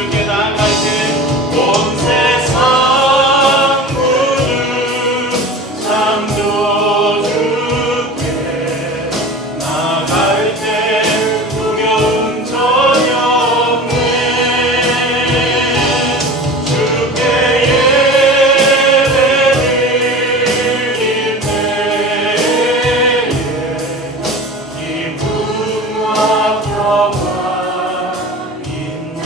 주께 나갈 때 온 세상 모두 잠도 주께 나갈 때 두려움 전혀 없네. 주께 예배 드릴 때에 기쁨과 평화 있네.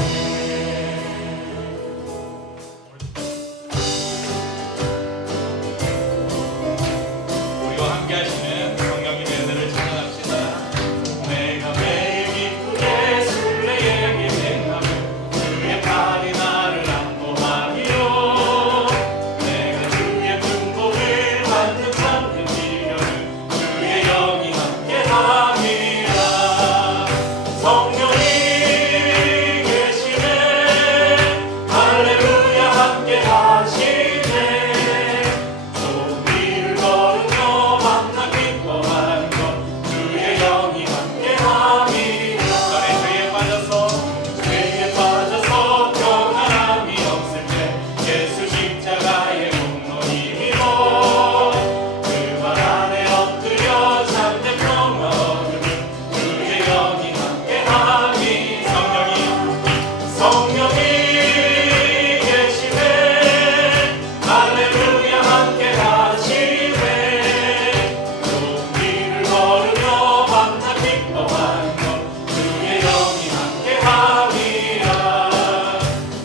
우리와 함께 하시는 성령님의 은혜를 찬양합시다. 내가 매일 기쁘게 순례에 기행하며 주의 팔이 나를 안보하리요. 내가 주의 중보를 받는 참된 미련을 주의 영이 함께함이라. 성령이 계시네. 할렐루야 함께하시네. 좁은 길을 걸으며 만나 기뻐하는 것 주의 영이 함께함이라. 죄에 빠져서 평안함이 없을 때 예수 십자가의 공로님이로 그 발 아래 엎드려 참된 평화 얻으면 주의 영이 함께하니. 성령이 계시네. 할렐루야 함께하시네. 좁은 길을 걸으며 만나 기뻐하는 것 주의 영이 함께함이라.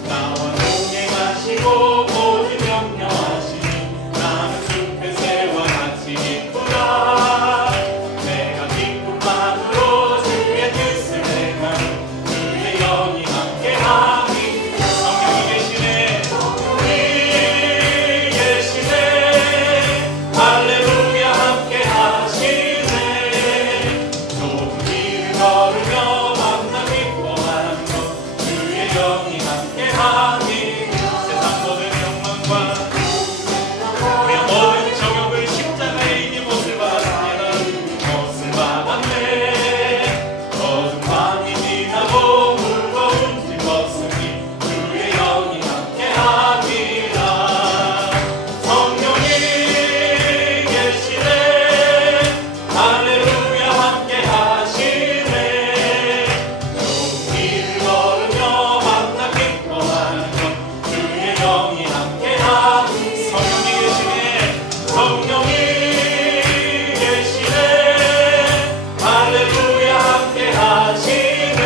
나와 동행하시고 모든 명령하시니 나는 숲에새와 같이 기쁘다. 내가 기쁨만으로 주의 뜻을 행하는 주의 영이 함께하니. 성령이 계시네. 성령이 계시네. 할렐루야 함께하시네. 좁은 길을 걸으며 만나 기뻐하는 것 주의 영이 함께하니. 세상 모든 영광과 우리의 모든 정욕을 십자가에 이긴 못을 받았네. 어둠 밤이 지나고 무거운 짐 벗으니 주의 영이 함께함이라. 성령이 계시네. 할렐루야 함께하시네. 좁은 길을 걸으며 만나 기뻐하는 것 주의 영이 함께하니. 성령이 계시네. 성령이 계시네. 할렐루야 함께하시네.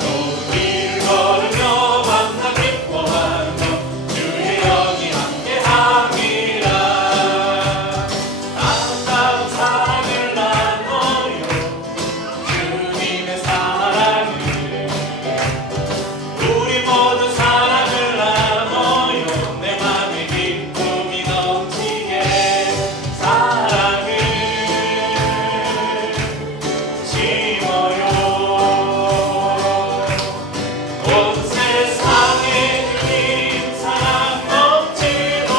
좁은 길을 걸으며 만나 기뻐하는 것 주의 영이 함께함이라. 아름다운 사랑을 나눠요. 주님의 사랑을 우리 모두 사랑을 나눠요. 내 맘에 기쁨이 넘치게 사랑을 심어요. 온 세상에 주님 사랑 넘치도록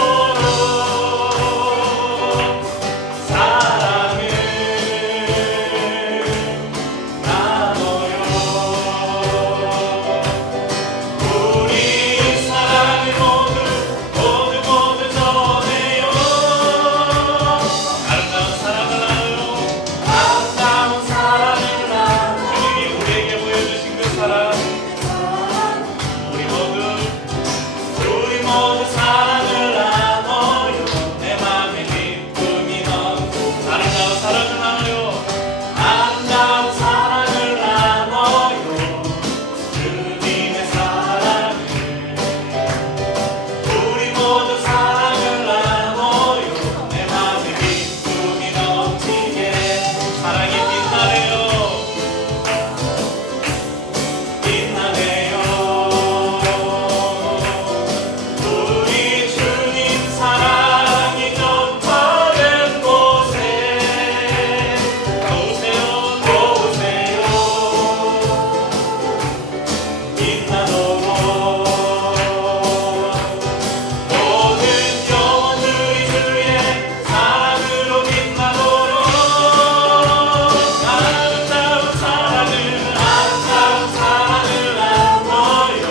사랑을 나눠요. 우리 사랑을 모두 전해요. 아름다운 사랑을 나눠요. 아름다운 사랑을 나눠요. 주님이 우리에게 보여주신 그 사랑 우리 모두 사랑을 나눠요. 내 맘에 기쁨이 넘치고 아름다운 사랑을 나눠요. 아름다운 사랑을 나눠요. 주님의 사랑을 우리 모두 사랑을 나눠요. 내 맘에 기쁨이 넘치게 사랑이 빛나네요. 빛나네요. 우리 주님 사랑이 전파된 곳에 오세요. 빛나도록 모든 영혼들이 주의 사랑으로 빛나도록 아름다운 사랑을 나눠요.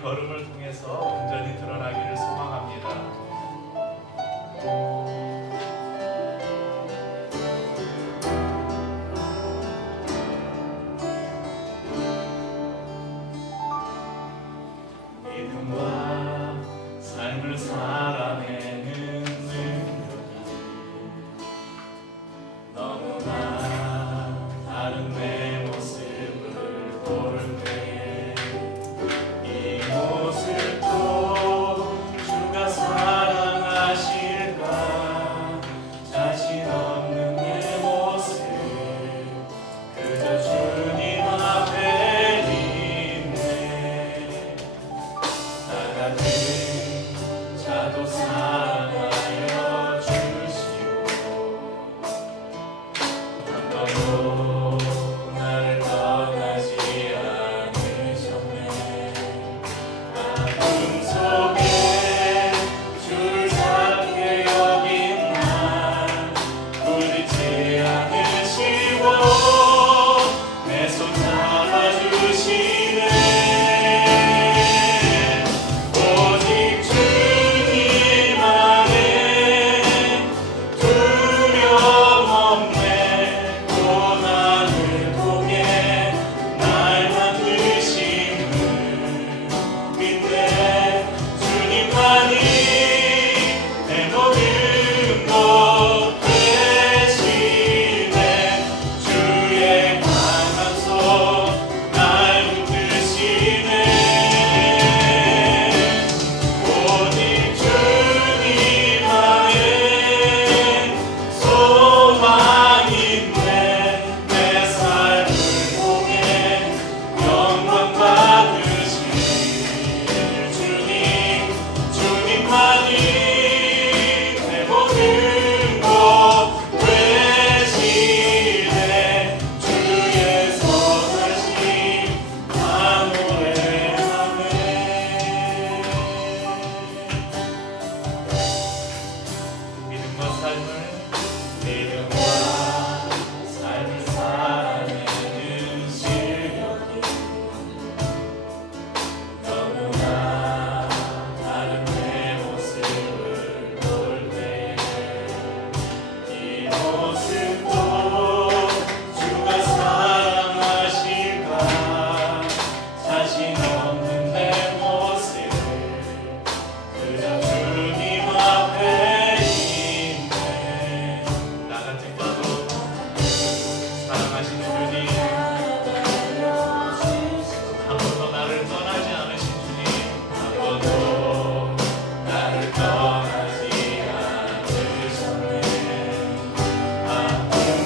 나의 걸음을 통해서 온전히 드러나기를 소망합니다. 믿음과 삶을 살아내는 능력이 너무나 다른 내 모습을 볼 때에 이 모습도 주가 사랑하실까 자신 없는 내 모습 그저 주님 앞에 있네 나 같은 자도 사랑하여 주시오 한 번도 나를 떠나지 않으셨네 아픔 속에 주를 찾게 여긴 날 부딪지 않으시고 내 손 잡아주시네 오직 주님 안에 두려움 없네 고난을 통해 날 만드심을 믿네 주님만이 내 모든 것 되시네 주의 강한 손 날 붙드시네 오직 주님 안에 소망 있네 내 삶을 통해 영광 받으실 주님 주님만이 내 모든 것 되시네 주의 선하심 나 노래하네 믿음과 삶을 살아내는 실력이 너무나 다른 내 모습을 볼 때에 이 모습도 주가 사랑하실까 자신 없는 내 모습 그저 주님 앞에 있네 나 같은 자도 사랑하시는 주님 한 번도 나를 떠나지 않으신 주님 한 번도 나를 떠나지 않으셨네 아픔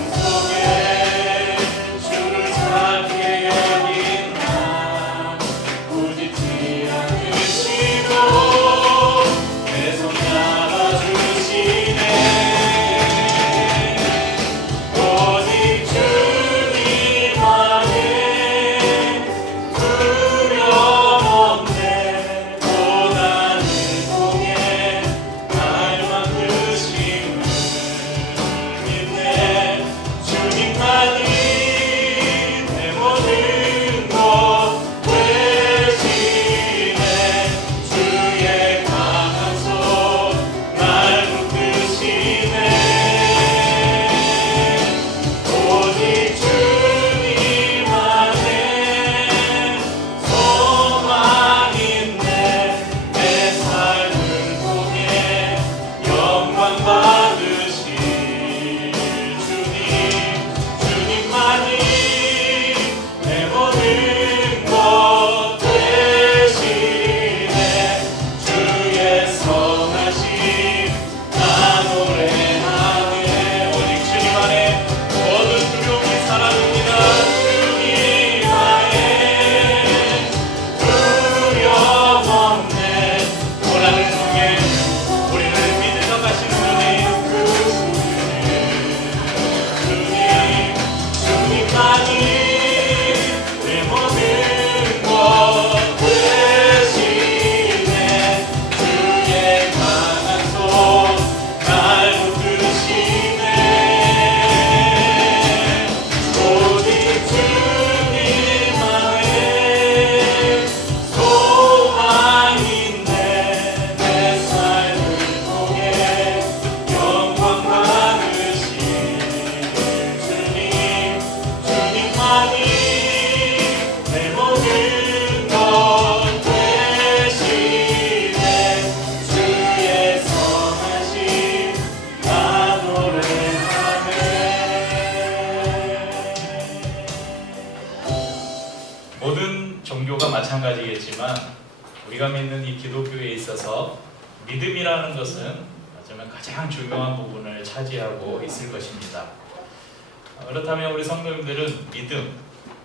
종교가 마찬가지겠지만 우리가 믿는 이 기독교에 있어서 믿음이라는 것은 어쩌면 가장 중요한 부분을 차지하고 있을 것입니다. 그렇다면 우리 성도님들은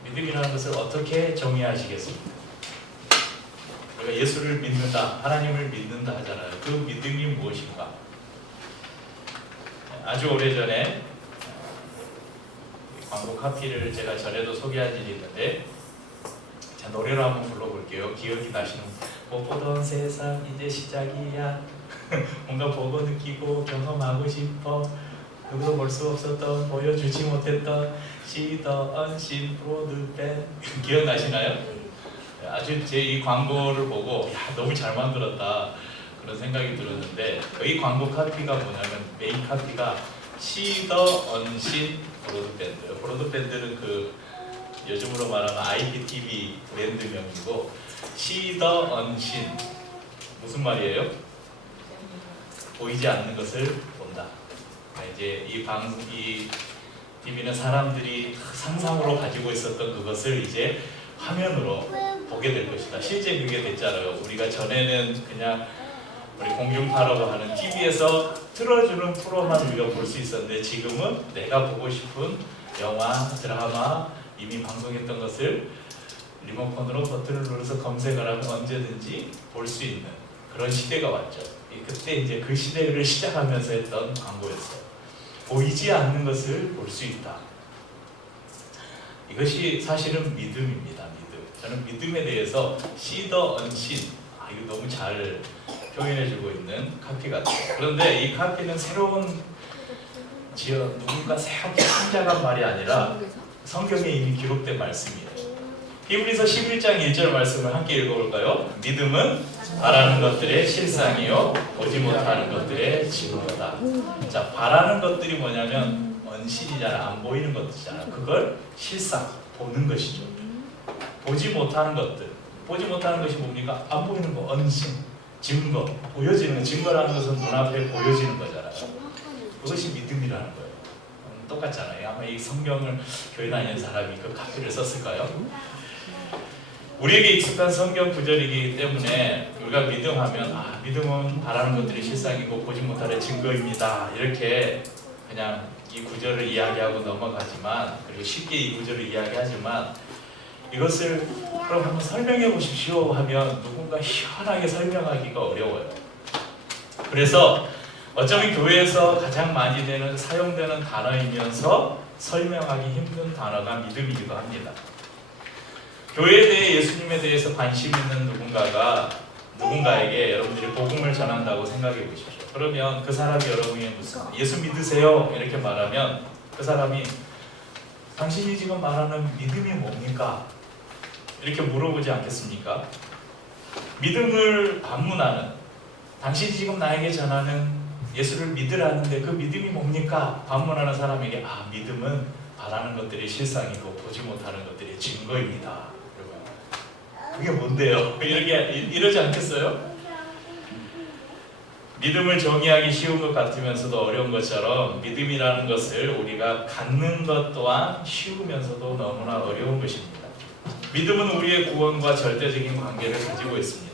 믿음이라는 것을 어떻게 정의하시겠습니까? 우리가 예수를 믿는다, 하나님을 믿는다 하잖아요. 그 믿음이 무엇인가? 아주 오래전에 광고 카피를 제가 전에도 소개한 일이 있는데, 자, 노래로 한번 불러볼게요. 기억이 나시는 못 보던 세상 이제 시작이야. 뭔가 보고 느끼고 경험하고 싶어. 누구도 볼 수 없었던, 보여주지 못했던 시더 언신 브로드밴. 기억나시나요? 아주 제 이 광고를 보고 야, 너무 잘 만들었다 그런 생각이 들었는데, 이 광고 카피가 뭐냐면 메인 카피가 시더 언신 브로드밴드. 브로드밴드는 그 요즘으로 말하면 IPTV 브랜드명이고, 시더 언신 무슨 말이에요? 보이지 않는 것을 본다. 이제 이 TV는 사람들이 상상으로 가지고 있었던 그것을 이제 화면으로 보게 될 것이다. 실제 그게 됐잖아요. 우리가 전에는 그냥 우리 공중파라고 하는 TV에서 틀어주는 프로만 우리가 볼 수 있었는데, 지금은 내가 보고 싶은 영화, 드라마 이미 방송했던 것을 리모컨으로 버튼을 눌러서 검색을 하면 언제든지 볼 수 있는 그런 시대가 왔죠. 그때 이제 그 시대를 시작하면서 했던 광고였어요. 보이지 않는 것을 볼 수 있다. 이것이 사실은 믿음입니다. 믿음. 저는 믿음에 대해서 시더 언신, 이거 너무 잘 표현해주고 있는 카피 같아요. 그런데 이 카피는 새로운 누군가 새롭게 창작한 말이 아니라 성경에 이미 기록된 말씀이에요. 히브리서 11장 1절 말씀을 함께 읽어볼까요? 믿음은 바라는 것들의 실상이요 보지 못하는 것들의 증거다. 자, 바라는 것들이 뭐냐면 언신이잖아. 안 보이는 것이잖아. 그걸 실상, 보는 것이죠. 보지 못하는 것들. 보지 못하는 것이 뭡니까? 안 보이는 거, 언신, 증거. 보여지는 거. 증거라는 것은 눈앞에 보여지는 거잖아요. 그것이 믿음이라는 거예요. 똑같잖아요. 아마 이 성경을 교회 다니는 사람이 그 카피를 썼을까요? 우리에게 익숙한 성경 구절이기 때문에 우리가 믿음하면 믿음은 바라는 것들이 실상이고 보지 못하는 증거입니다. 이렇게 그냥 이 구절을 이야기하고 넘어가지만, 그리고 쉽게 이 구절을 이야기하지만, 이것을 그럼 한번 설명해 보십시오 하면 누군가 시원하게 설명하기가 어려워요. 그래서 어쩌면 교회에서 가장 많이 사용되는 단어이면서 설명하기 힘든 단어가 믿음이기도 합니다. 교회에 대해, 예수님에 대해서 관심 있는 누군가에게 여러분들이 복음을 전한다고 생각해 보십시오. 그러면 그 사람이 여러분이 무슨 예수 믿으세요? 이렇게 말하면 그 사람이 당신이 지금 말하는 믿음이 뭡니까? 이렇게 물어보지 않겠습니까? 믿음을 반문하는, 당신이 지금 나에게 전하는 예수를 믿으라는데 그 믿음이 뭡니까? 반문하는 사람에게 믿음은 바라는 것들이 실상이고 보지 못하는 것들이 증거입니다. 그게 뭔데요? 이러지 않겠어요? 믿음을 정의하기 쉬운 것 같으면서도 어려운 것처럼 믿음이라는 것을 우리가 갖는 것 또한 쉬우면서도 너무나 어려운 것입니다. 믿음은 우리의 구원과 절대적인 관계를 가지고 있습니다.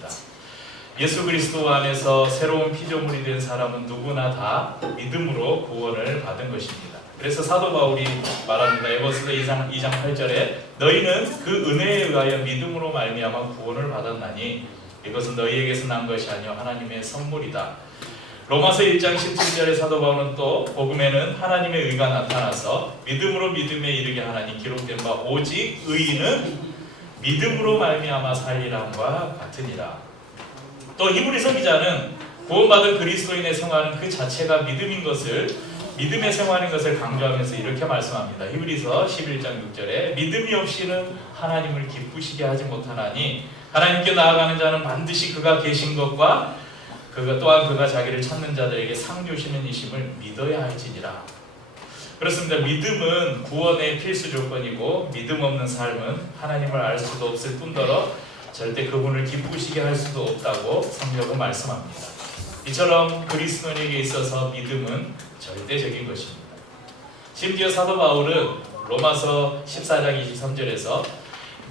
예수 그리스도 안에서 새로운 피조물이 된 사람은 누구나 다 믿음으로 구원을 받은 것입니다. 그래서 사도 바울이 말합니다. 에베소서 2장 8절에 너희는 그 은혜에 의하여 믿음으로 말미암아 구원을 받았나니 이것은 너희에게서 난 것이 아니요 하나님의 선물이다. 로마서 1장 17절에 사도 바울은 또 복음에는 하나님의 의가 나타나서 믿음으로 믿음에 이르게 하나니 기록된 바 오직 의인은 믿음으로 말미암아 살리람과 같으니라. 또 히브리서 기자는 구원받은 그리스도인의 생활은 그 자체가 믿음의 생활인 것을 강조하면서 이렇게 말씀합니다. 히브리서 11장 6절에 믿음이 없이는 하나님을 기쁘시게 하지 못하나니 하나님께 나아가는 자는 반드시 그가 계신 것과 또한 그가 자기를 찾는 자들에게 상 주시는 이심을 믿어야 할지니라. 그렇습니다. 믿음은 구원의 필수 조건이고 믿음 없는 삶은 하나님을 알 수도 없을 뿐더러 절대 그분을 기쁘시게 할 수도 없다고 성경은 말씀합니다. 이처럼 그리스도인에게 있어서 믿음은 절대적인 것입니다. 심지어 사도 바울은 로마서 14장 23절에서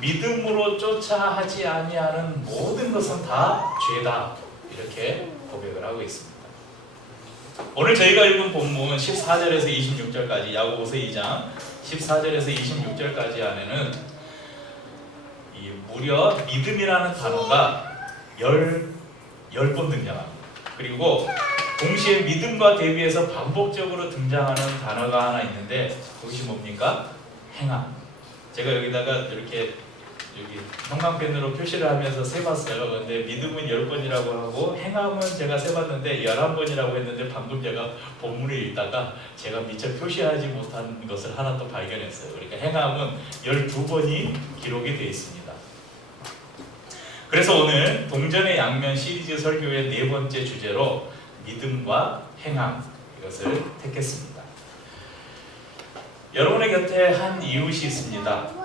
믿음으로 쫓아 하지 아니하는 모든 것은 다 죄다. 이렇게 고백을 하고 있습니다. 오늘 저희가 읽은 본문 14절에서 26절까지, 야고보서 2장 14절에서 26절까지 안에는 이 무려 믿음이라는 단어가 10번 등장합니다. 그리고 동시에 믿음과 대비해서 반복적으로 등장하는 단어가 하나 있는데 그것이 뭡니까? 행함. 제가 여기다가 이렇게 여기 형광펜으로 표시를 하면서 세봤어요. 근데 믿음은 10번이라고 하고 행함은 제가 세봤는데 11번이라고 했는데 방금 제가 본문을 읽다가 제가 미처 표시하지 못한 것을 하나 또 발견했어요. 그러니까 행함은 12번이 기록이 되어 있습니다. 그래서 오늘 동전의 양면 시리즈 설교의 4번째 주제로 믿음과 행함, 이것을 택했습니다. 여러분의 곁에 한 이웃이 있습니다.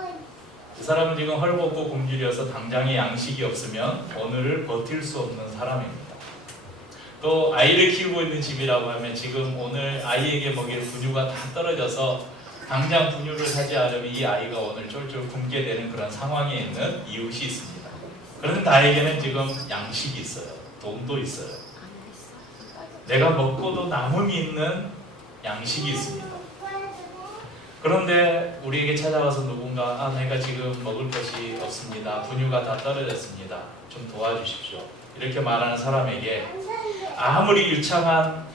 그 사람은 지금 헐벗고 굶주려서 당장에 양식이 없으면 오늘을 버틸 수 없는 사람입니다. 또 아이를 키우고 있는 집이라고 하면 지금 오늘 아이에게 먹일 분유가 다 떨어져서 당장 분유를 사지 않으면 이 아이가 오늘 쫄쫄 굶게 되는 그런 상황에 있는 이웃이 있습니다. 그런데 나에게는 지금 양식이 있어요. 돈도 있어요. 내가 먹고도 남음이 있는 양식이 있습니다. 그런데 우리에게 찾아와서 누군가 내가 지금 먹을 것이 없습니다. 분유가 다 떨어졌습니다. 좀 도와주십시오. 이렇게 말하는 사람에게 아무리 유창한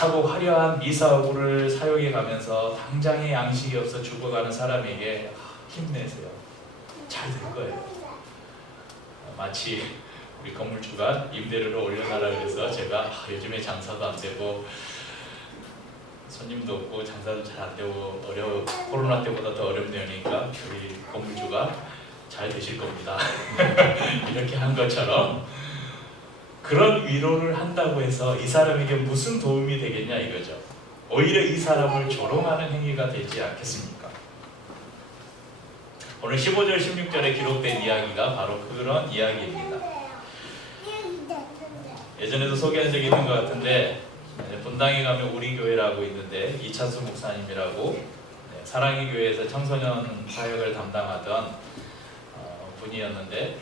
하고 화려한 미사오구를 사용해 가면서 당장에 양식이 없어 죽어가는 사람에게 힘내세요. 잘 될 거예요. 마치 우리 건물주가 임대료를 올려달라고 해서 제가 요즘에 장사도 안 되고 손님도 없고 장사도 잘 안 되고 코로나 때보다 더 어렵네요니까 우리 건물주가 잘 되실 겁니다. 이렇게 한 것처럼 그런 위로를 한다고 해서 이 사람에게 무슨 도움이 되겠냐 이거죠. 오히려 이 사람을 조롱하는 행위가 되지 않겠습니까? 오늘 15절 16절에 기록된 이야기가 바로 그런 이야기입니다. 예전에도 소개한 적이 있는 것 같은데 분당에 가면 우리 교회라고 있는데 이찬수 목사님이라고 사랑의 교회에서 청소년 사역을 담당하던 분이었는데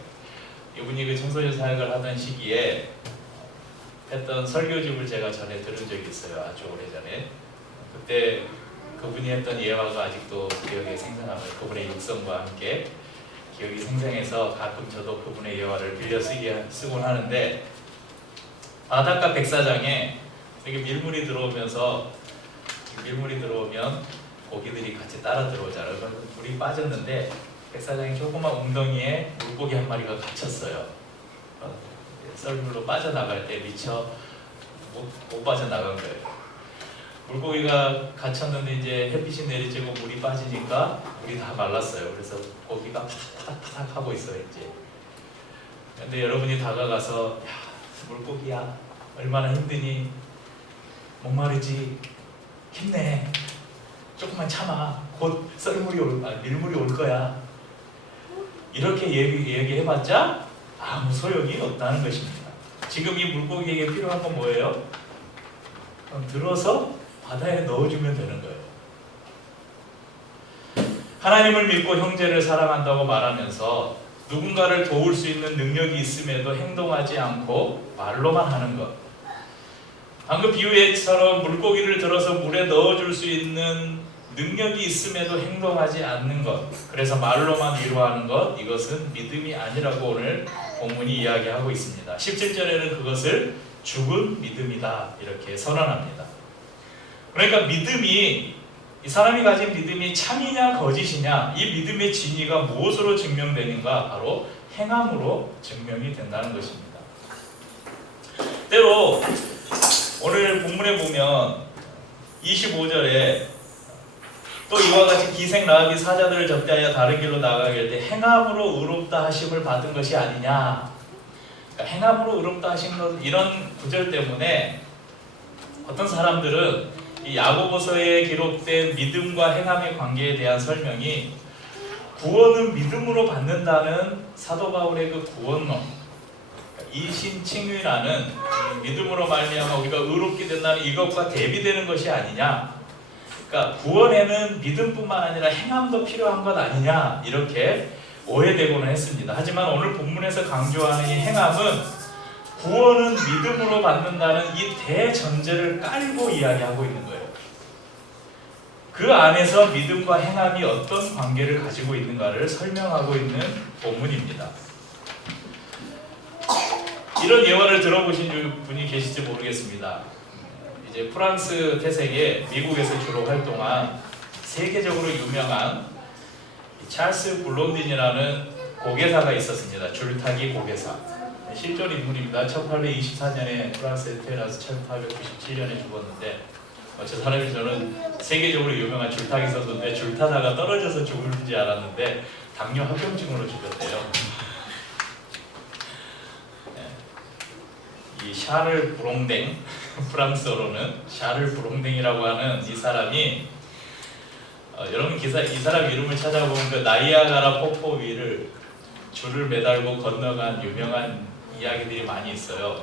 이분이 그 청소년 사역을 하던 시기에 했던 설교집을 제가 전에 들은 적이 있어요. 아주 오래전에. 그때 그분이 했던 예화가 아직도 기억에 생생하고요. 그분의 육성과 함께 기억이 생생해서 가끔 저도 그분의 예화를 빌려 쓰곤 하는데 바닷가 백사장에 이렇게 밀물이 들어오면 고기들이 같이 따라 들어오잖아요. 그래서 물이 빠졌는데 백사장의 조그만 웅덩이에 물고기 한 마리가 갇혔어요. 썰물로 빠져나갈 때 미처 못 빠져나간 거예요. 물고기가 갇혔는데 이제 햇빛이 내리쬐고 물이 빠지니까 물이 다 말랐어요. 그래서 고기가 파닥파닥 하고 있어요 이제. 근데 여러분이 다가가서 야, 물고기야 얼마나 힘드니? 목마르지? 힘내. 조금만 참아. 곧 밀물이 올 거야. 이렇게 얘기해봤자 아무 소용이 없다는 것입니다. 지금 이 물고기에게 필요한 건 뭐예요? 들어서 바다에 넣어주면 되는 거예요. 하나님을 믿고 형제를 사랑한다고 말하면서 누군가를 도울 수 있는 능력이 있음에도 행동하지 않고 말로만 하는 것. 방금 비유에처럼 물고기를 들어서 물에 넣어줄 수 있는 능력이 있음에도 행동하지 않는 것, 그래서 말로만 위로하는 것, 이것은 믿음이 아니라고 오늘 본문이 이야기하고 있습니다. 17절에는 그것을 죽은 믿음이다 이렇게 선언합니다. 그러니까 믿음이, 이 사람이 가진 믿음이 참이냐 거짓이냐, 이 믿음의 진위가 무엇으로 증명되는가? 바로 행함으로 증명이 된다는 것입니다. 때로 오늘 본문에 보면 25절에 또 이와 같이 기생 라합이 사자들을 접대하여 다른 길로 나가게 할 때 행함으로 의롭다 하심을 받은 것이 아니냐. 그러니까 행함으로 의롭다 하신 것, 이런 구절 때문에 어떤 사람들은 이 야고보서에 기록된 믿음과 행함의 관계에 대한 설명이 구원은 믿음으로 받는다는 사도 바울의 그 구원론, 이신칭의라는 믿음으로 말미암아 우리가 의롭게 된다는 이것과 대비되는 것이 아니냐. 그러니까 구원에는 믿음뿐만 아니라 행함도 필요한 것 아니냐, 이렇게 오해되고는 했습니다. 하지만 오늘 본문에서 강조하는 이 행함은 구원은 믿음으로 받는다는 이 대전제를 깔고 이야기하고 있는 거예요. 그 안에서 믿음과 행함이 어떤 관계를 가지고 있는가를 설명하고 있는 본문입니다. 이런 예화를 들어보신 분이 계실지 모르겠습니다. 이제 프랑스 태생에 미국에서 주로 활동한 세계적으로 유명한 찰스 블론딘이라는 고개사가 있었습니다. 줄타기 고개사. 실존 인물입니다. 1824년에 프랑스에 태어나서 1897년에 죽었는데 저 사람이 저는 세계적으로 유명한 줄타기 선수인데 줄타다가 떨어져서 죽을지 알았는데 당뇨 합병증으로 죽었대요. 이 샤를 브롱댕, 프랑스어로는 샤를 브롱댕이라고 하는 이 사람이 여러분 이 사람 이름을 찾아보면 그 나이아가라 폭포 위를 줄을 매달고 건너간 유명한 이야기들이 많이 있어요.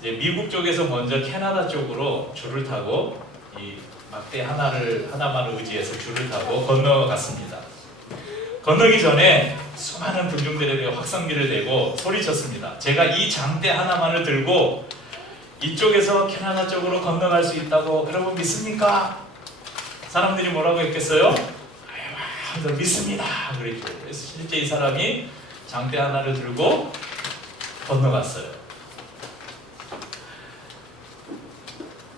이제 미국 쪽에서 먼저 캐나다 쪽으로 줄을 타고 이 막대 하나만을 의지해서 줄을 타고 건너갔습니다. 건너기 전에 수많은 군중들에 대해 확성기를 내고 소리쳤습니다. 제가 이 장대 하나만을 들고 이쪽에서 캐나다 쪽으로 건너갈 수 있다고 여러분 믿습니까? 사람들이 뭐라고 했겠어요? 아유, 믿습니다. 그랬죠. 그래서 실제 이 사람이 장대 하나를 들고 건너갔어요.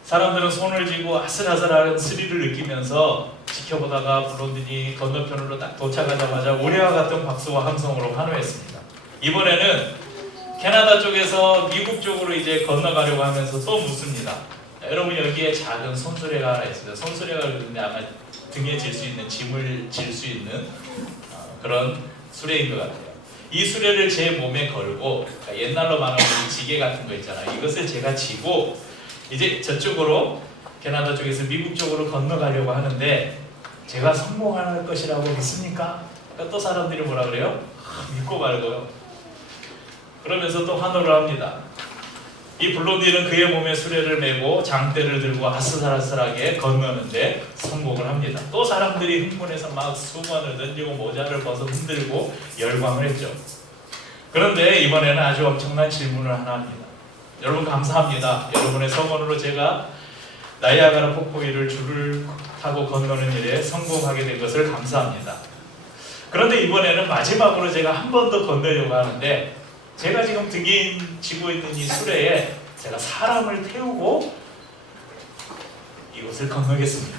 사람들은 손을 쥐고 아슬아슬한 스릴을 느끼면서 지켜보다가 블론딘이 건너편으로 딱 도착하자마자 우리와 같은 박수와 함성으로 환호했습니다. 이번에는 캐나다 쪽에서 미국 쪽으로 이제 건너가려고 하면서 또 묻습니다. 여러분 여기에 작은 손수레가 하나 있습니다. 손수레가 그런데 아마 등에 질 수 있는 짐을 질 수 있는 그런 수레인 것 같아요. 이 수레를 제 몸에 걸고 옛날로 말하는 지게 같은 거 있잖아요. 이것을 제가 지고 이제 저쪽으로 캐나다 쪽에서 미국 쪽으로 건너가려고 하는데 제가 성공할 것이라고 믿습니까? 그러니까 또 사람들이 뭐라 그래요? 믿고 말고요. 그러면서 또 환호를 합니다. 이 블론디는 그의 몸에 수레를 메고 장대를 들고 아슬아슬하게 건너는데 성공을 합니다. 또 사람들이 흥분해서 막 수건을 던지고 모자를 벗어 흔들고 열광을 했죠. 그런데 이번에는 아주 엄청난 질문을 하나 합니다. 여러분 감사합니다. 여러분의 성원으로 제가 나이아가라 폭포 위를 줄을 타고 건너는 일에 성공하게 된 것을 감사합니다. 그런데 이번에는 마지막으로 제가 한 번 더 건너려고 하는데 제가 지금 등에 지고 있는 이 수레에 제가 사람을 태우고 이곳을 건너겠습니다.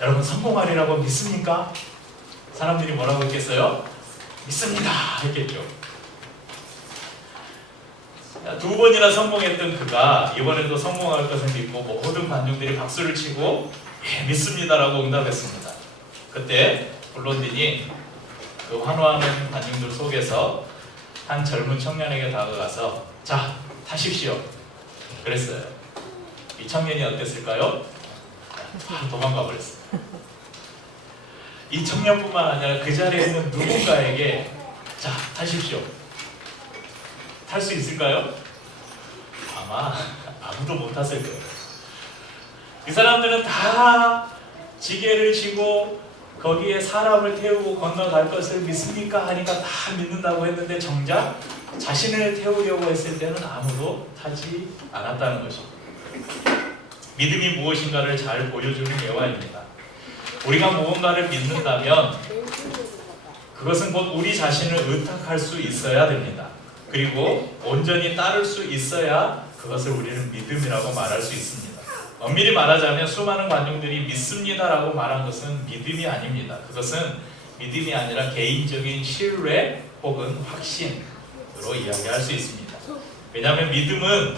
여러분 성공하리라고 믿습니까? 사람들이 뭐라고 했겠어요? 믿습니다 했겠죠. 두 번이나 성공했던 그가 이번에도 성공할 것을 믿고 모든 관중들이 박수를 치고 예, 믿습니다라고 응답했습니다. 그때 블론딘이 그 환호하는 관중들 속에서 한 젊은 청년에게 다가가서 자 타십시오 그랬어요. 이 청년이 어땠을까요? 도망가 버렸어요. 이 청년뿐만 아니라 그 자리에 있는 누군가에게 자 타십시오 탈 수 있을까요? 아마 아무도 못 탔을 거예요. 그 사람들은 다 지게를 지고 거기에 사람을 태우고 건너갈 것을 믿습니까? 하니까 다 믿는다고 했는데 정작 자신을 태우려고 했을 때는 아무도 타지 않았다는 것입니다. 믿음이 무엇인가를 잘 보여주는 예화입니다. 우리가 무언가를 믿는다면 그것은 곧 우리 자신을 의탁할 수 있어야 됩니다. 그리고 온전히 따를 수 있어야 그것을 우리는 믿음이라고 말할 수 있습니다. 엄밀히 말하자면 수많은 관중들이 믿습니다라고 말한 것은 믿음이 아닙니다. 그것은 믿음이 아니라 개인적인 신뢰 혹은 확신으로 이야기할 수 있습니다. 왜냐하면 믿음은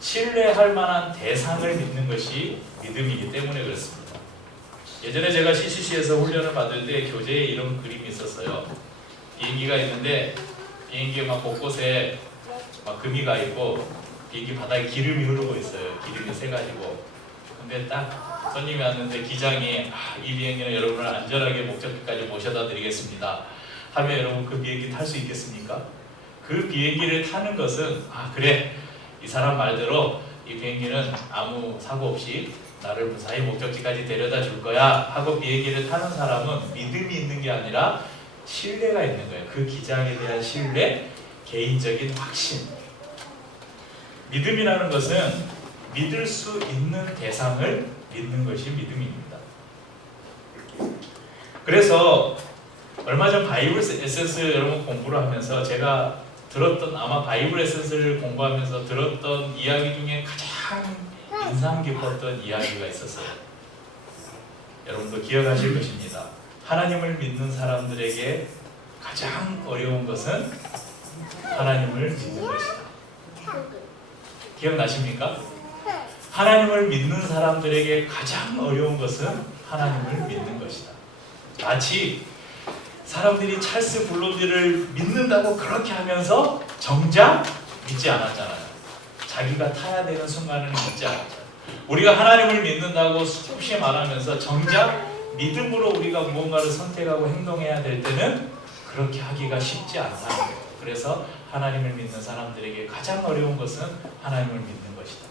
신뢰할 만한 대상을 믿는 것이 믿음이기 때문에 그렇습니다. 예전에 제가 CCC에서 훈련을 받을 때 교재에 이런 그림이 있었어요. 비행기가 있는데 비행기 막 곳곳에 막 금이 가 있고 비행기 바닥에 기름이 흐르고 있어요. 기름이 새가지고. 근데 딱 손님이 왔는데 기장이 이 비행기는 여러분을 안전하게 목적지까지 모셔다 드리겠습니다 하면 여러분 그 비행기 탈 수 있겠습니까? 그 비행기를 타는 것은 그래 이 사람 말대로 이 비행기는 아무 사고 없이 나를 무사히 목적지까지 데려다 줄 거야 하고 비행기를 타는 사람은 믿음이 있는 게 아니라 신뢰가 있는 거예요. 그 기장에 대한 신뢰, 개인적인 확신. 믿음이라는 것은 믿을 수 있는 대상을 믿는 것이 믿음입니다. 그래서 얼마 전 바이블 에센스 여러분 공부를 하면서 제가 들었던, 아마 바이블 에센스를 공부하면서 들었던 이야기 중에 가장 인상 깊었던 이야기가 있었어요. 여러분도 기억하실 것입니다. 하나님을 믿는 사람들에게 가장 어려운 것은 하나님을 믿는 것이다. 기억나십니까? 하나님을 믿는 사람들에게 가장 어려운 것은 하나님을 믿는 것이다. 마치 사람들이 찰스 블론디를 믿는다고 그렇게 하면서 정작 믿지 않았잖아요. 자기가 타야 되는 순간을 믿지 않았잖아요. 우리가 하나님을 믿는다고 수없이 말하면서 정작 믿음으로 우리가 무언가를 선택하고 행동해야 될 때는 그렇게 하기가 쉽지 않다는 거예요. 그래서 하나님을 믿는 사람들에게 가장 어려운 것은 하나님을 믿는 것이다.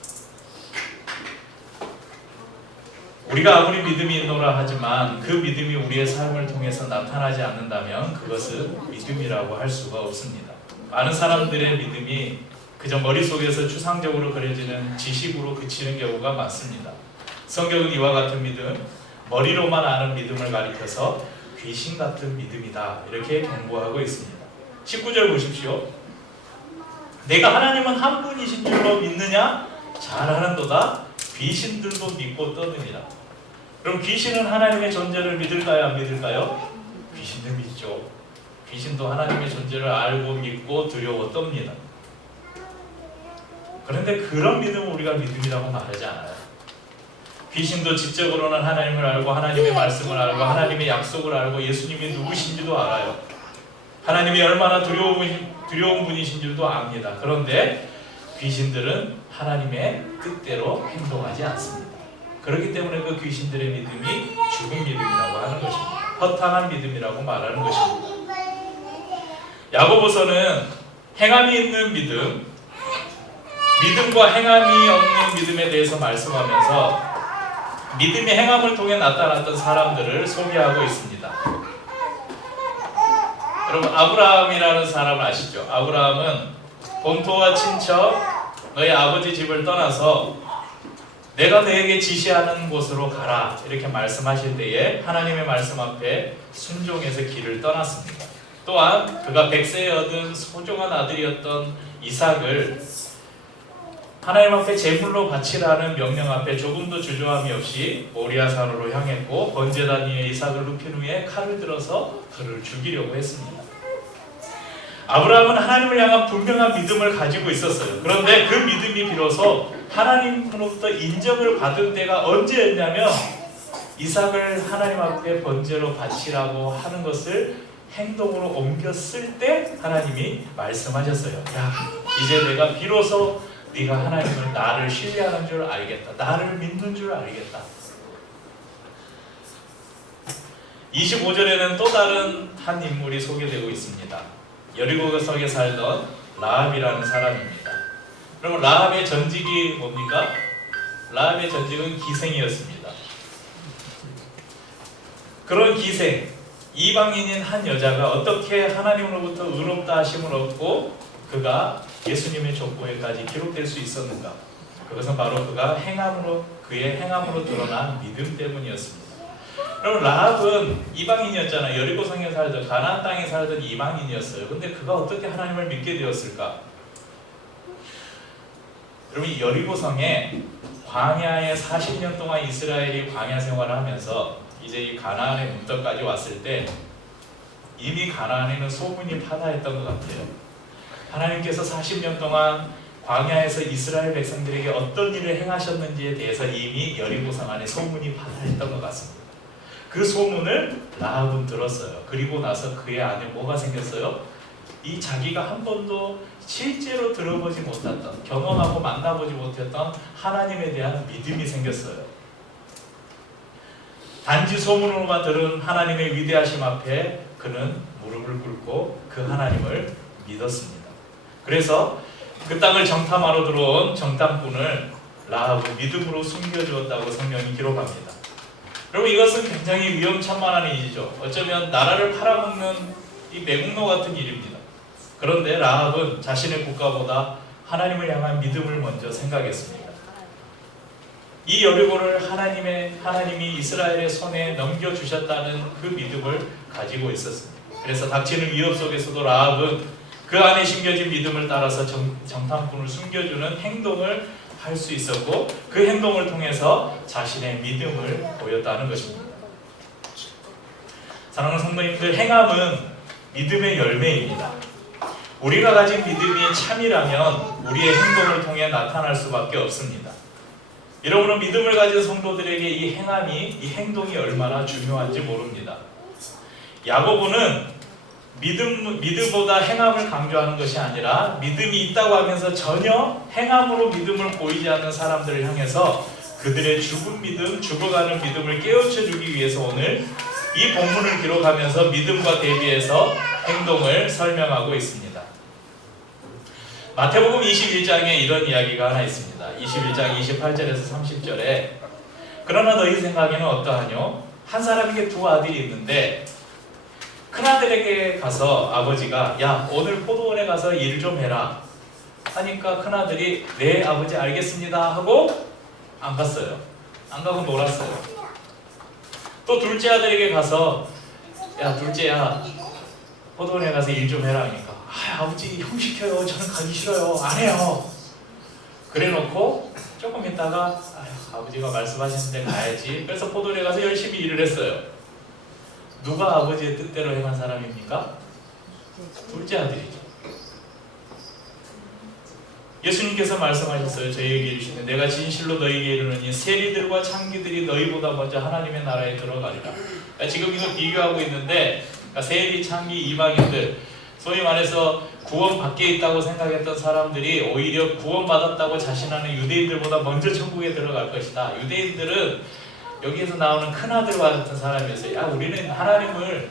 우리가 아무리 믿음이 있노라 하지만 그 믿음이 우리의 삶을 통해서 나타나지 않는다면 그것은 믿음이라고 할 수가 없습니다. 많은 사람들의 믿음이 그저 머릿속에서 추상적으로 그려지는 지식으로 그치는 경우가 많습니다. 성경은 이와 같은 믿음, 머리로만 아는 믿음을 가리켜서 귀신 같은 믿음이다 이렇게 경고하고 있습니다. 19절 보십시오. 내가 하나님은 한 분이신 줄로 믿느냐? 잘하는도다. 귀신들도 믿고 떠느니라. 그럼 귀신은 하나님의 존재를 믿을까요? 안 믿을까요? 귀신도 믿죠. 귀신도 하나님의 존재를 알고 믿고 두려워 떱니다. 그런데 그런 믿음은 우리가 믿음이라고 말하지 않아요. 귀신도 지적으로는 하나님을 알고 하나님의 말씀을 알고 하나님의 약속을 알고 예수님이 누구신지도 알아요. 하나님이 얼마나 두려운 분이신 줄도 압니다. 그런데 귀신들은 하나님의 뜻대로 행동하지 않습니다. 그렇기 때문에 그 귀신들의 믿음이 죽은 믿음이라고 하는 것입니다. 허탄한 믿음이라고 말하는 것입니다. 야고보서는 행함이 있는 믿음, 믿음과 행함이 없는 믿음에 대해서 말씀하면서 믿음이 행함을 통해 나타났던 사람들을 소개하고 있습니다. 여러분, 아브라함이라는 사람을 아시죠? 아브라함은 본토와 친척, 너희 아버지 집을 떠나서 내가 너에게 지시하는 곳으로 가라 이렇게 말씀하실 때에 하나님의 말씀 앞에 순종해서 길을 떠났습니다. 또한 그가 백세에 얻은 소중한 아들이었던 이삭을 하나님 앞에 제물로 바치라는 명령 앞에 조금도 주저함이 없이 모리아산으로 향했고 번제단 위에 이삭을 눕힌 후에 칼을 들어서 그를 죽이려고 했습니다. 아브라함은 하나님을 향한 분명한 믿음을 가지고 있었어요. 그런데 그 믿음이 비로소 하나님으로부터 인정을 받은 때가 언제였냐면 이삭을 하나님 앞에 번제로 바치라고 하는 것을 행동으로 옮겼을 때 하나님이 말씀하셨어요. 야, 이제 내가 비로소 네가 하나님을 나를 신뢰하는 줄 알겠다. 나를 믿는 줄 알겠다. 25절에는 또 다른 한 인물이 소개되고 있습니다. 여리고성에 살던 라합이라는 사람입니다. 그러면 라합의 전직이 뭡니까? 라합의 전직은 기생이었습니다. 그런 기생, 이방인인 한 여자가 어떻게 하나님으로부터 의롭다 하심을 얻고 그가 예수님의 족보에까지 기록될 수 있었는가? 그것은 바로 그가 그의 행함으로 드러난 믿음 때문이었습니다. 그럼 라합은 이방인이었잖아요. 여리고성에 살던, 가나안 땅에 살던 이방인이었어요. 근데 그가 어떻게 하나님을 믿게 되었을까? 여러분, 여리고성에 광야에 40년 동안 이스라엘이 광야 생활을 하면서 이제 이 가나안의 문턱까지 왔을 때 이미 가나안에는 소문이 파다했던 것 같아요. 하나님께서 40년 동안 광야에서 이스라엘 백성들에게 어떤 일을 행하셨는지에 대해서 이미 여리고성 안에 소문이 파다했던 것 같습니다. 그 소문을 라합은 들었어요. 그리고 나서 그의 안에 뭐가 생겼어요? 이 자기가 한 번도 실제로 들어보지 못했던, 경험하고 만나보지 못했던 하나님에 대한 믿음이 생겼어요. 단지 소문으로만 들은 하나님의 위대하심 앞에 그는 무릎을 꿇고 그 하나님을 믿었습니다. 그래서 그 땅을 정탐하러 들어온 정탐꾼을 라합은 믿음으로 숨겨주었다고 성경이 기록합니다. 여러분, 이것은 굉장히 위험천만한 일이죠. 어쩌면 나라를 팔아먹는 이 매국노 같은 일입니다. 그런데 라합은 자신의 국가보다 하나님을 향한 믿음을 먼저 생각했습니다. 이 여리고를 하나님이 이스라엘의 손에 넘겨주셨다는 그 믿음을 가지고 있었습니다. 그래서 닥치는 위협 속에서도 라합은 그 안에 심겨진 믿음을 따라서 정탐꾼을 숨겨주는 행동을 할 수 있었고, 그 행동을 통해서 자신의 믿음을 보였다는 것입니다. 사랑하는 성도님들, 행함은 믿음의 열매입니다. 우리가 가진 믿음이 참이라면 우리의 행동을 통해 나타날 수밖에 없습니다. 여러분은 믿음을 가진 성도들에게 이 행동이 얼마나 중요한지 모릅니다. 야고보는 믿음보다 행함을 강조하는 것이 아니라 믿음이 있다고 하면서 전혀 행함으로 믿음을 보이지 않는 사람들을 향해서 그들의 죽어가는 믿음을 깨우쳐주기 위해서 오늘 이 본문을 기록하면서 믿음과 대비해서 행동을 설명하고 있습니다. 마태복음 21장에 이런 이야기가 하나 있습니다. 21장 28절에서 30절에 그러나 너희 생각에는 어떠하뇨? 한 사람에게 두 아들이 있는데 큰아들에게 가서 아버지가 야, 오늘 포도원에 가서 일 좀 해라 하니까 큰아들이 네 아버지 알겠습니다 하고 안 갔어요. 안 가고 놀았어요. 또 둘째 아들에게 가서 야, 둘째야, 포도원에 가서 일 좀 해라 하니까 아버지 형 시켜요. 저는 가기 싫어요. 안 해요. 그래 놓고 조금 있다가 아버지가 말씀하셨는데 가야지. 그래서 포도원에 가서 열심히 일을 했어요. 누가 아버지의 뜻대로 행한 사람입니까? 둘째 아들이죠. 예수님께서 말씀하셨어요. 저희에게 이르시되 내가 진실로 너희에게 이르노니 세리들과 창기들이 너희보다 먼저 하나님의 나라에 들어가리라. 그러니까 지금 이거 비교하고 있는데, 그러니까 세리, 창기, 이방인들, 소위 말해서 구원 밖에 있다고 생각했던 사람들이 오히려 구원받았다고 자신하는 유대인들보다 먼저 천국에 들어갈 것이다. 유대인들은 여기에서 나오는 큰아들과 같은 사람이었어요. 야, 우리는 하나님을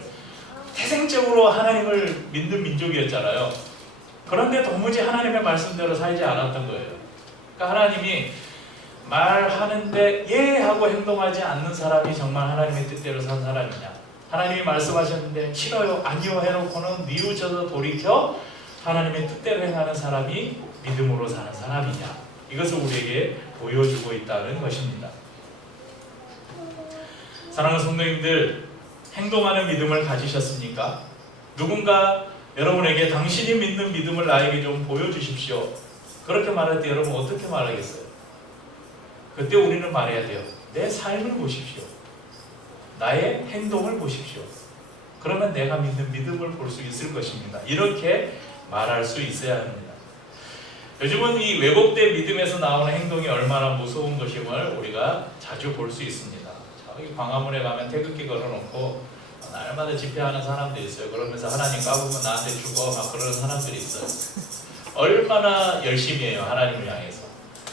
태생적으로 하나님을 믿는 민족이었잖아요. 그런데 도무지 하나님의 말씀대로 살지 않았던 거예요. 그러니까 하나님이 말하는데 예 하고 행동하지 않는 사람이 정말 하나님의 뜻대로 산 사람이냐? 하나님이 말씀하셨는데 싫어요, 아니요 해놓고는 뉘우쳐서 돌이켜 하나님의 뜻대로 행하는 사람이 믿음으로 사는 사람이냐? 이것을 우리에게 보여주고 있다는 것입니다. 사랑하는 성도님들, 행동하는 믿음을 가지셨습니까? 누군가 여러분에게 당신이 믿는 믿음을 나에게 좀 보여주십시오. 그렇게 말할 때 여러분 어떻게 말하겠어요? 그때 우리는 말해야 돼요. 내 삶을 보십시오. 나의 행동을 보십시오. 그러면 내가 믿는 믿음을 볼 수 있을 것입니다. 이렇게 말할 수 있어야 합니다. 요즘은 이 왜곡된 믿음에서 나오는 행동이 얼마나 무서운 것임을 우리가 자주 볼 수 있습니다. 저기 광화문에 가면 태극기 걸어놓고 날마다 집회하는 사람들이 있어요. 그러면서 하나님 까불면 나한테 죽어 막 그러는 사람들이 있어요. 얼마나 열심히 해요, 하나님을 향해서.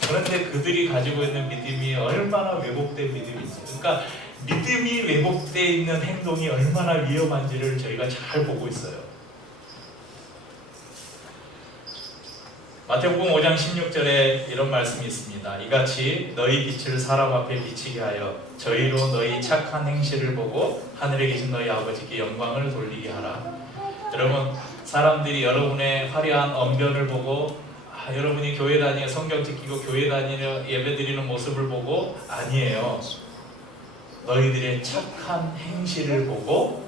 그런데 그들이 가지고 있는 믿음이 얼마나 왜곡된 믿음인지, 그러니까 믿음이 왜곡되어 있는 행동이 얼마나 위험한지를 저희가 잘 보고 있어요. 마태복음 5장 16절에 이런 말씀이 있습니다. 이같이 너희 빛을 사람 앞에 비치게 하여 저희로 너희 착한 행실을 보고 하늘에 계신 너희 아버지께 영광을 돌리게 하라. 여러분, 사람들이 여러분의 화려한 언변을 보고 여러분이 교회 다니며 성경 지키고 교회 다니며 예배 드리는 모습을 보고 아니에요. 너희들의 착한 행실을 보고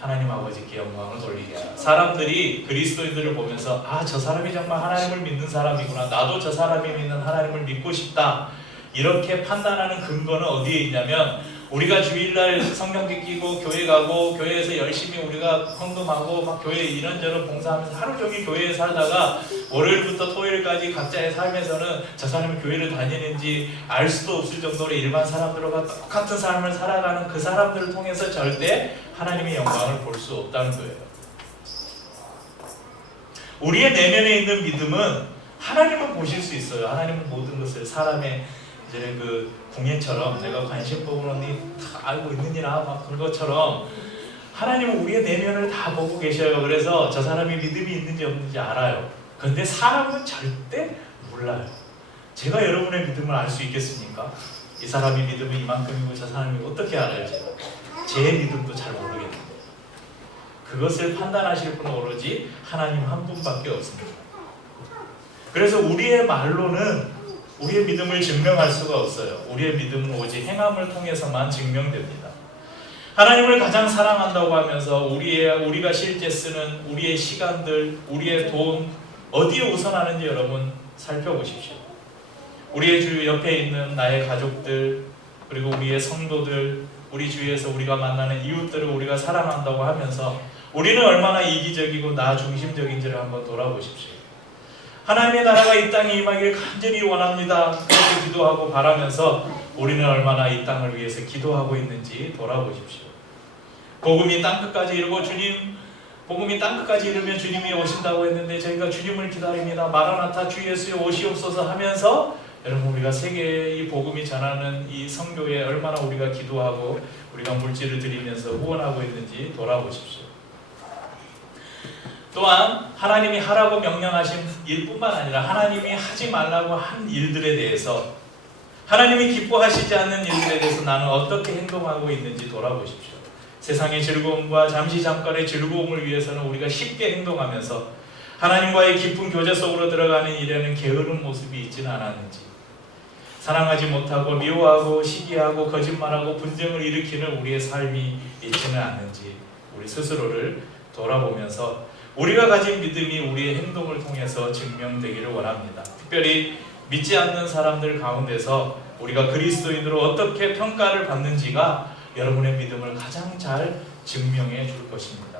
하나님 아버지께 영광을 돌리게 하라. 사람들이 그리스도인들을 보면서 저 사람이 정말 하나님을 믿는 사람이구나, 나도 저 사람이 믿는 하나님을 믿고 싶다, 이렇게 판단하는 근거는 어디에 있냐면, 우리가 주일날 성경 지키고 교회 가고 교회에서 열심히 우리가 헌금하고 막 교회 이런저런 봉사하면서 하루 종일 교회에 살다가 월요일부터 토요일까지 각자의 삶에서는 저 사람이 교회를 다니는지 알 수도 없을 정도로 일반 사람들과 똑같은 삶을 살아가는 그 사람들을 통해서 절대 하나님의 영광을 볼 수 없다는 거예요. 우리의 내면에 있는 믿음은 하나님은 보실 수 있어요. 하나님은 모든 것을 사람의 이제 그 궁예처럼 내가 관심 보고는 다 알고 있느니라 막 그것처럼 하나님은 우리의 내면을 다 보고 계셔요. 그래서 저 사람이 믿음이 있는지 없는지 알아요. 그런데 사람은 절대 몰라요. 제가 여러분의 믿음을 알 수 있겠습니까? 이 사람이 믿음이 이만큼이고 저 사람이 어떻게 알아요? 제 믿음도 잘 모르겠는데 그것을 판단하실 분은 오로지 하나님 한 분밖에 없습니다. 그래서 우리의 말로는 우리의 믿음을 증명할 수가 없어요. 우리의 믿음은 오직 행함을 통해서만 증명됩니다. 하나님을 가장 사랑한다고 하면서 우리가 실제 쓰는 우리의 시간들, 우리의 돈 어디에 우선하는지 여러분 살펴보십시오. 우리의 주 옆에 있는 나의 가족들, 그리고 우리의 성도들, 우리 주위에서 우리가 만나는 이웃들을 우리가 사랑한다고 하면서 우리는 얼마나 이기적이고 나 중심적인지를 한번 돌아보십시오. 하나님의 나라가 이 땅에 임하기를 간절히 원합니다. 그렇게 기도하고 바라면서 우리는 얼마나 이 땅을 위해서 기도하고 있는지 돌아보십시오. 복음이 땅끝까지 이르고 복음이 땅끝까지 이르면 주님이 오신다고 했는데 저희가 주님을 기다립니다. 마라나타 주 예수여 오시옵소서 하면서 여러분 우리가 세계에 이 복음이 전하는 이 선교에 얼마나 우리가 기도하고 우리가 물질을 드리면서 후원하고 있는지 돌아보십시오. 또한 하나님이 하라고 명령하신 일뿐만 아니라 하나님이 하지 말라고 한 일들에 대해서 하나님이 기뻐하시지 않는 일들에 대해서 나는 어떻게 행동하고 있는지 돌아보십시오. 세상의 즐거움과 잠깐의 즐거움을 위해서는 우리가 쉽게 행동하면서 하나님과의 깊은 교제 속으로 들어가는 일에는 게으른 모습이 있지는 않았는지, 사랑하지 못하고 미워하고 시기하고 거짓말하고 분쟁을 일으키는 우리의 삶이 있지는 않는지 우리 스스로를 돌아보면서 우리가 가진 믿음이 우리의 행동을 통해서 증명되기를 원합니다. 특별히 믿지 않는 사람들 가운데서 우리가 그리스도인으로 어떻게 평가를 받는지가 여러분의 믿음을 가장 잘 증명해 줄 것입니다.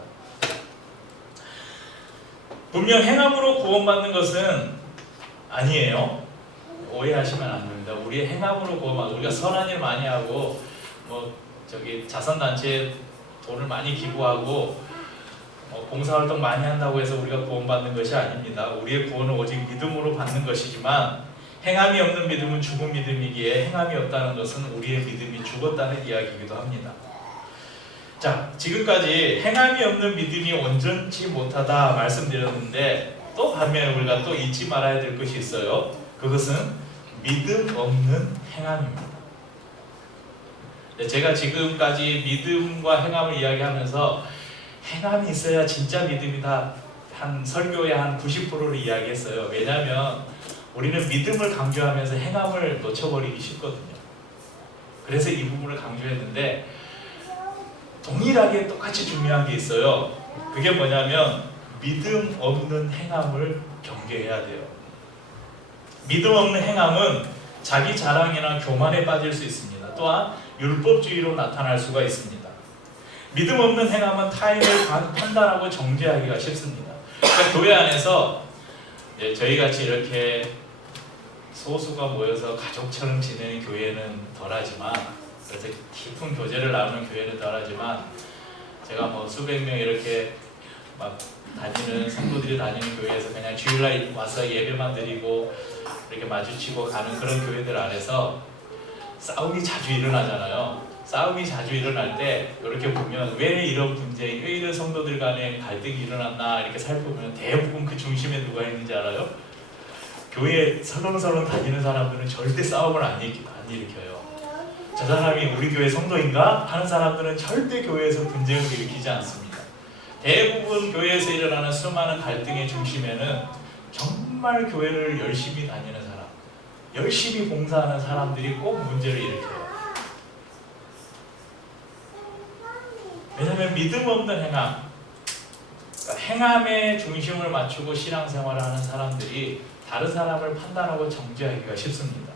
분명 행함으로 구원받는 것은 아니에요. 오해하시면 안 됩니다. 우리의 행함으로 구원받는, 우리가 선한 일 많이 하고 자선단체에 돈을 많이 기부하고 봉사활동 많이 한다고 해서 우리가 구원받는 것이 아닙니다. 우리의 구원은 오직 믿음으로 받는 것이지만 행함이 없는 믿음은 죽은 믿음이기에 행함이 없다는 것은 우리의 믿음이 죽었다는 이야기이기도 합니다. 자, 지금까지 행함이 없는 믿음이 온전치 못하다 말씀드렸는데 또 반면에 우리가 또 잊지 말아야 될 것이 있어요. 그것은 믿음 없는 행함입니다. 제가 지금까지 믿음과 행함을 이야기하면서 행함이 있어야 진짜 믿음이다 한 설교의 한 90%를 이야기했어요. 왜냐하면 우리는 믿음을 강조하면서 행함을 놓쳐버리기 쉽거든요. 그래서 이 부분을 강조했는데 동일하게 똑같이 중요한 게 있어요. 그게 뭐냐면 믿음 없는 행함을 경계해야 돼요. 믿음 없는 행함은 자기 자랑이나 교만에 빠질 수 있습니다. 또한 율법주의로 나타날 수가 있습니다. 믿음 없는 행함은 타인을 판단하고 정죄하기가 쉽습니다. 그러니까 교회 안에서 저희같이 이렇게 소수가 모여서 가족처럼 지내는 교회는 덜하지만, 그래서 깊은 교제를 나누는 교회는 덜하지만, 제가 수백 명 이렇게 막 다니는 성도들이 다니는 교회에서 그냥 주일날 와서 예배만 드리고 이렇게 마주치고 가는 그런 교회들 안에서 싸움이 자주 일어나잖아요. 싸움이 자주 일어날 때 이렇게 보면 왜 이런 분쟁, 왜 이런 성도들 간에 갈등이 일어났나 이렇게 살펴보면 대부분 그 중심에 누가 있는지 알아요? 교회에 설렁설렁 다니는 사람들은 절대 싸움을 안 일으켜요. 저 사람이 우리 교회 성도인가? 하는 사람들은 절대 교회에서 분쟁을 일으키지 않습니다. 대부분 교회에서 일어나는 수많은 갈등의 중심에는 정말 교회를 열심히 다니는 사람, 열심히 봉사하는 사람들이 꼭 문제를 일으켜요. 왜냐하면 믿음 없는 행함, 그러니까 행함에 중심을 맞추고 신앙생활을 하는 사람들이 다른 사람을 판단하고 정죄하기가 쉽습니다.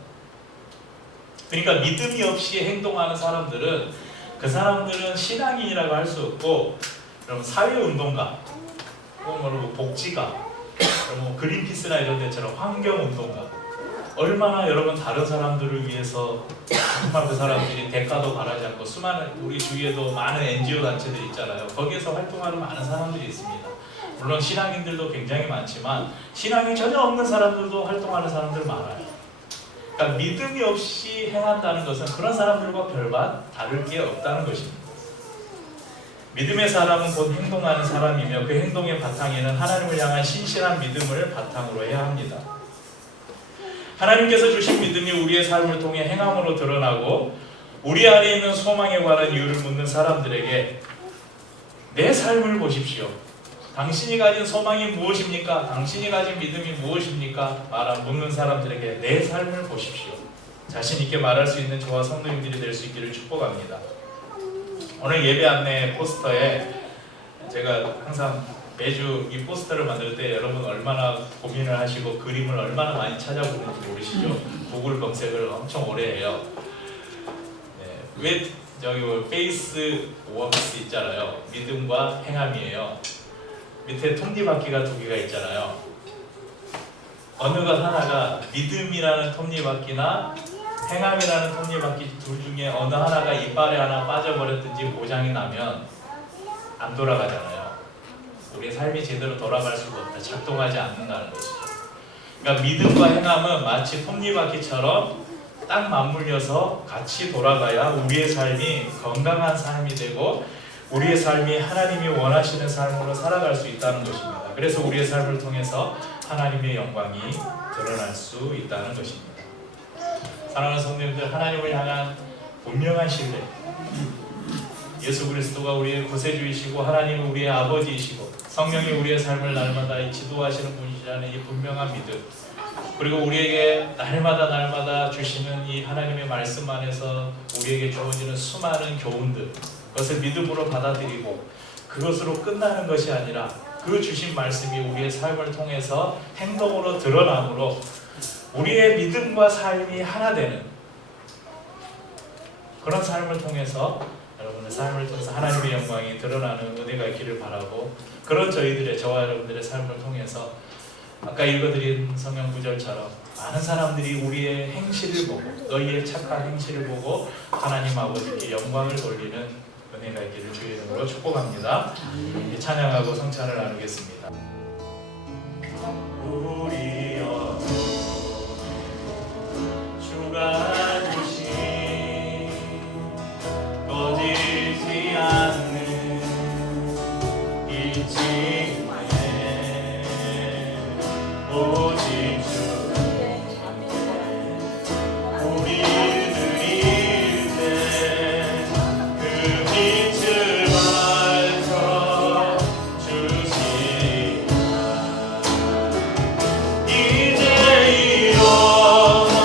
그러니까 믿음이 없이 행동하는 사람들은 그 사람들은 신앙인이라고 할 수 없고, 그럼 사회운동가, 혹은 복지가, 그린피스나 이런 데처럼 환경운동가, 얼마나 여러분 다른 사람들을 위해서 정말 그 사람들이 대가도 바라지 않고 수많은 우리 주위에도 많은 NGO 단체들 있잖아요. 거기에서 활동하는 많은 사람들이 있습니다. 물론 신앙인들도 굉장히 많지만 신앙이 전혀 없는 사람들도 활동하는 사람들 많아요. 그러니까 믿음이 없이 행한다는 것은 그런 사람들과 별반 다를 게 없다는 것입니다. 믿음의 사람은 곧 행동하는 사람이며 그 행동의 바탕에는 하나님을 향한 신실한 믿음을 바탕으로 해야 합니다. 하나님께서 주신 믿음이 우리의 삶을 통해 행함으로 드러나고 우리 안에 있는 소망에 관한 이유를 묻는 사람들에게 내 삶을 보십시오. 당신이 가진 소망이 무엇입니까? 당신이 가진 믿음이 무엇입니까? 묻는 사람들에게 내 삶을 보십시오. 자신 있게 말할 수 있는 저와 성도님들이 될 수 있기를 축복합니다. 오늘 예배 안내 포스터에 제가 항상 매주 이 포스터를 만들 때 여러분 얼마나 고민을 하시고 그림을 얼마나 많이 찾아보는지 모르시죠? 구글 검색을 엄청 오래 해요. 네, 왜 저기 페이스 워크스 있잖아요. 믿음과 행함이에요. 밑에 톱니바퀴가 두 개가 있잖아요. 어느 것 하나가 믿음이라는 톱니바퀴나 행함이라는 톱니바퀴 둘 중에 어느 하나가 이빨에 하나 빠져버렸든지 고장이 나면 안 돌아가잖아요. 우리의 삶이 제대로 돌아갈 수가 없다. 작동하지 않는다는 것이죠. 그러니까 믿음과 행함은 마치 톱니바퀴처럼 딱 맞물려서 같이 돌아가야 우리의 삶이 건강한 삶이 되고 우리의 삶이 하나님이 원하시는 삶으로 살아갈 수 있다는 것입니다. 그래서 우리의 삶을 통해서 하나님의 영광이 드러날 수 있다는 것입니다. 사랑하는 성도님들, 하나님을 향한 분명한 신뢰, 예수 그리스도가 우리의 구세주이시고 하나님은 우리의 아버지이시고 성령이 우리의 삶을 날마다 지도하시는 분이시라는 이 분명한 믿음, 그리고 우리에게 날마다 주시는 이 하나님의 말씀 안에서 우리에게 주어지는 수많은 교훈들, 그것을 믿음으로 받아들이고 그것으로 끝나는 것이 아니라 그 주신 말씀이 우리의 삶을 통해서 행동으로 드러남으로 우리의 믿음과 삶이 하나 되는 그런 삶을 통해서 여러분의 삶을 통해서 하나님의 영광이 드러나는 은혜가 있기를 바라고, 그런 저와 여러분들의 삶을 통해서 아까 읽어드린 성경 구절처럼 많은 사람들이 우리의 행실을 보고 너희의 착한 행실을 보고 하나님 아버지께 영광을 돌리는 은혜가 있기를 주의 이름으로 축복합니다. 찬양하고 성찬을 나누겠습니다. 우리여 주가 주신 꺼지지 않는 일찍 오직 주 우리를 드릴 때 그 빛을 밝혀 주시라. 이제 일어나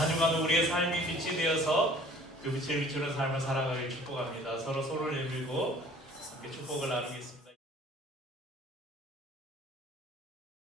한 주간도 우리의 삶이 빛이 되어서 그 빛을 비추는 삶을 살아가길 축복합니다. 서로 손을 내밀고 함께 축복을 나누겠습니다.